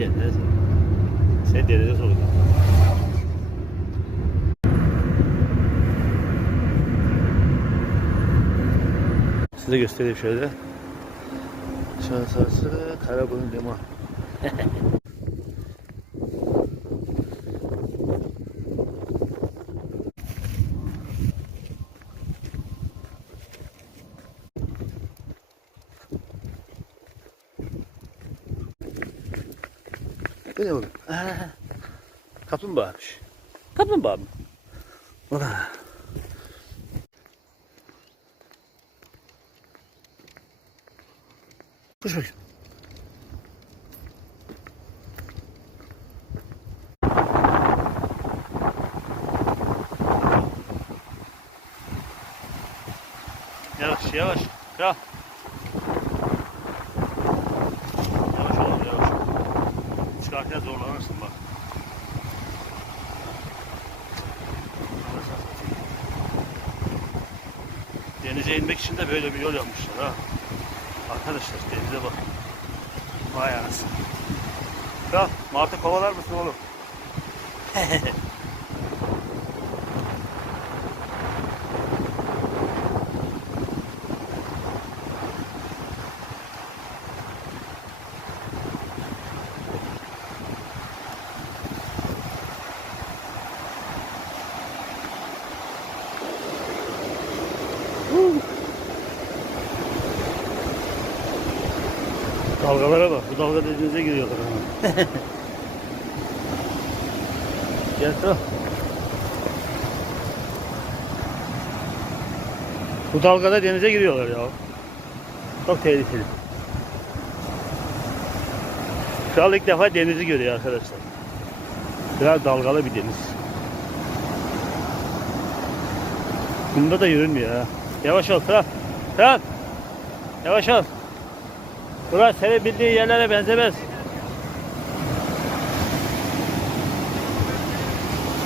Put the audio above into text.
sor. Sen denize sor. Size göstereyim şöyle. Şansası Karaburun Liman. Bu ne oğlum? Aa, kaplumbağamış. Kaplumbağa mı? Ulan. Koş bakayım. Yavaş yavaş. Kral. Yavaş oğlum yavaş. Çıkarken zorlanırsın bak. Denize inmek için de böyle bir yol yapmışlar ha. Arkadaşlar denize bak. Vay anasını. Kral martı kovalar mısın oğlum? Dalgalara bak. Bu dalga denize giriyorlar. Gel kral. Bu dalgada denize giriyorlar ya. Çok tehlikeli. Kral ilk defa denizi görüyor arkadaşlar. Biraz dalgalı bir deniz. Bunda da yürünmüyor ha. Yavaş ol kral. Kral. Yavaş ol. Burası senin bildiğin yerlere benzemez.